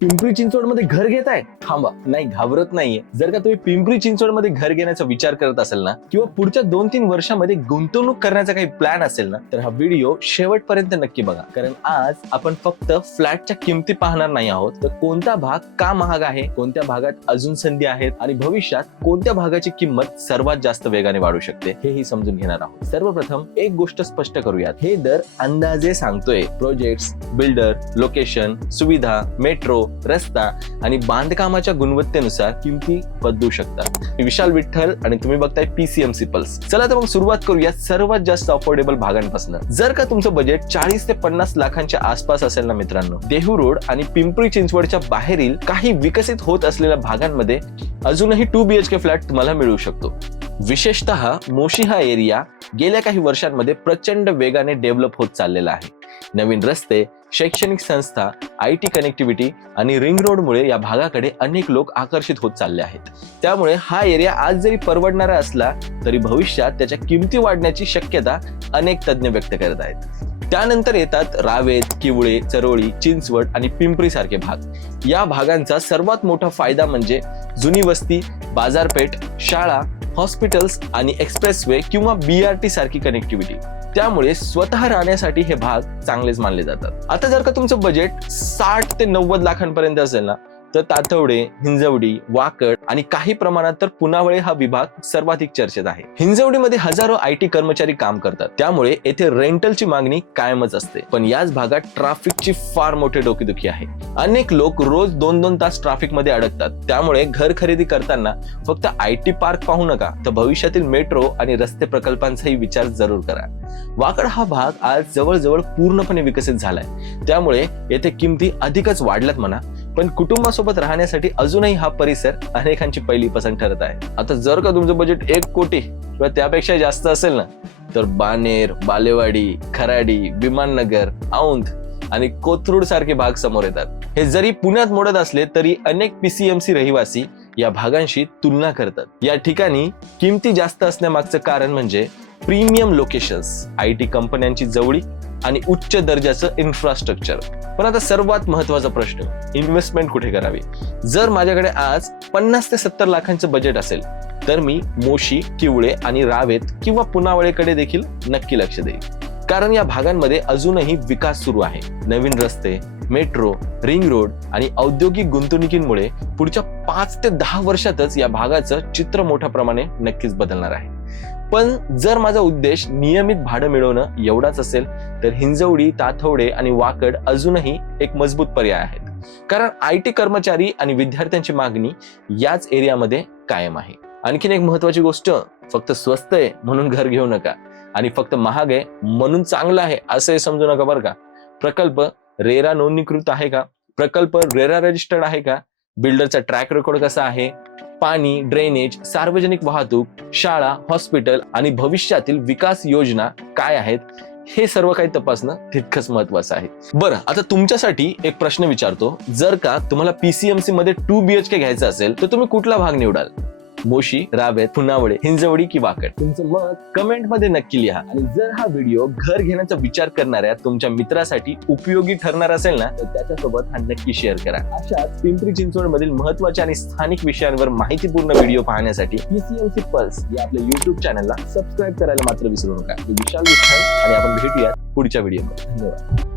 पिंपरी चिंचवड मध्ये घर घेताय? थांबा, नाही घाबरत नाहीये. जर का तुम्ही पिंपरी चिंचवड मध्ये घर घेण्याचा विचार करत असेल ना, किंवा पुढच्या 2-3 वर्षामध्ये गुंतवणूक करण्याचा काही प्लॅन असेल ना, तर हा व्हिडिओ शेवटपर्यंत नक्की बघा. कारण आज आपण फक्त फ्लॅटच्या किमती पाहणार नाही आहोत, तर कोणता भाग का महाग आहे, कोणत्या भागात अजून संधी आहेत आणि भविष्यात कोणत्या भागाची किंमत सर्वात जास्त वेगाने वाढू शकते हेही समजून घेणार आहोत. सर्वप्रथम एक गोष्ट स्पष्ट करूयात, हे दर अंदाजे सांगतोय. प्रोजेक्ट्स, बिल्डर, लोकेशन, सुविधा, मेट्रो, रस्ता आणि बांधकामाच्या गुणवत्तेनुसार किमती बदलू शकतात. मी विशाल विठ्ठल आणि तुम्ही बघताय PCMC पल्स. चला तर मग सुरुवात करूया सर्वात जास्त अफोर्डेबल भागांपासून. जर का तुमचं बजेट 40 ते 50 लाखांच्या आसपास असेल ना मित्रांनो, देहू रोड आणि पिंपरी चिंचवडच्या बाहेरील काही विकसित होत असलेल्या भागांमध्ये अजूनही 2 BHK फ्लॅट तुम्हाला मिळू शकतो. विशेषतः मोशी हा एरिया गेल्या काही वर्षांमध्ये प्रचंड वेगाने डेव्हलप होत चाललेला आहे. नवीन रस्ते, शैक्षणिक संस्था, IT कनेक्टिव्हिटी आणि रिंग रोडमुळे या भागाकडे अनेक लोक आकर्षित होत चालले आहेत. त्यामुळे हा एरिया आज जरी परवडणारा असला तरी भविष्यात त्याच्या किमती वाढण्याची शक्यता अनेक तज्ञ व्यक्त करत आहेत. त्यानंतर येतात रावेत, किवळे, चरोळी, चिंचवड आणि पिंपरी सारखे भाग. या भागांचा सर्वात मोठा फायदा म्हणजे जुनी वस्ती, बाजारपेठ, शाळा, हॉस्पिटल्स आणि एक्सप्रेसवे किंवा BRT सारखी कनेक्टिव्हिटी. त्यामुळे स्वतः राहण्यासाठी हे भाग चांगलेच मानले जातात. आता जर का तुमचं बजेट 60 ते 90 लाखांपर्यंत असेल ना, तर तातवडे, हिंजवडी, वाकड आणि काही प्रमाणात तर पुनावळे हा विभाग सर्वाधिक चर्चेत आहे. हिंजवडीमध्ये हजारो IT कर्मचारी काम करतात, त्यामुळे येथे रेंटलची मागणी कायमच असते. पण याच भागात ट्रॅफिकची फार मोठी डोकेदुखी आहे. अनेक लोक रोज 2-2 तास ट्रॅफिक मध्ये अडकतात. त्यामुळे घर खरेदी करताना फक्त IT पार्क पाहू नका, तर भविष्यातील मेट्रो आणि रस्ते प्रकल्पांचाही विचार जरूर करा. वाकड हा भाग आज जवळजवळ पूर्णपणे विकसित झालाय, त्यामुळे येथे किमती अधिकच वाढल्यात म्हणा. पण कुटुंबासोबत राहण्यासाठी अजूनही हा परिसर अनेकांची पहिली पसंत ठरत आहे. आता जर का तुमचं बजेट 1 कोटी किंवा त्यापेक्षा जास्त असेल ना, तर बानेर, बालेवाडी, खराडी, विमाननगर, औंध आणि कोथरूड सारखे भाग समोर येतात. हे जरी पुण्यात मोडत असले तरी अनेक PCMC रहिवासी या भागांशी तुलना करतात. या ठिकाणी किमती जास्त असण्यामागचं कारण म्हणजे प्रीमियम लोकेशन्स, IT कंपन्यांची जवळीक आणि उच्च दर्जाचं इन्फ्रास्ट्रक्चर. पण आता सर्वात महत्वाचा प्रश्न, इन्व्हेस्टमेंट कुठे करावी? जर माझ्याकडे आज 50 ते 70 लाखांचं बजेट असेल तर मी मोशी, किवळे आणि रावेत किंवा पुनावळेकडे देखील नक्की लक्ष देईल. कारण या भागांमध्ये अजूनही विकास सुरू आहे. नवीन रस्ते, मेट्रो, रिंग रोड आणि औद्योगिक गुंतवणुकीमुळे पुढच्या 5 ते 10 वर्षातच या भागाचं चित्र मोठ्या प्रमाणे नक्कीच बदलणार आहे. पण जर माझा उद्देश नियमित भाडं मिळवणं एवढाच असेल तर हिंजवडी, ताथवडे आणि वाकड अजूनही एक मजबूत पर्याय आहेत. कारण IT कर्मचारी आणि विद्यार्थ्यांची मागणी याच एरियामध्ये कायम आहे. आणखीन एक महत्वाची गोष्ट, फक्त स्वस्त आहे म्हणून घर घेऊ नका आणि फक्त महाग आहे म्हणून चांगलं आहे असंही समजू नका बरं का. प्रकल्प रेरा नोंदणीकृत आहे का? प्रकल्प रेरा रजिस्टर्ड आहे का? बिल्डरचा ट्रॅक रेकॉर्ड कसा आहे? पाणी, ड्रेनेज, सार्वजनिक वाहतूक, शाळा, हॉस्पिटल आणि भविष्यातील विकास योजना काय आहेत, हे सर्व काही तपासणं तितकंच महत्वाचं आहे. बरं, आता तुमच्यासाठी एक प्रश्न विचारतो. जर का तुम्हाला PCMC मध्ये 2 BHK घ्यायचं असेल तर तुम्ही कुठला भाग निवडाल? मोशी, रावेत, पुनावळे, हिंजवडी की वाकड? तुमचं मत कमेंट मध्ये नक्की लिहा. आणि जर हा व्हिडिओ घर घेण्याचा विचार करणाऱ्या तुमच्या मित्रासाठी उपयोगी ठरणार असेल ना, तर त्याच्यासोबत हा नक्की शेअर करा. अशाच पिंपरी चिंचवड मधील महत्त्वाच्या आणि स्थानिक विषयांवर माहितीपूर्ण व्हिडिओ पाहण्यासाठी PCMC पल्स या आपल्या YouTube चॅनलला सबस्क्राईब करायला मात्र विसरू नका. मी विशाल विठ्ठल आणि आपण भेटूया पुढच्या व्हिडिओमध्ये. धन्यवाद.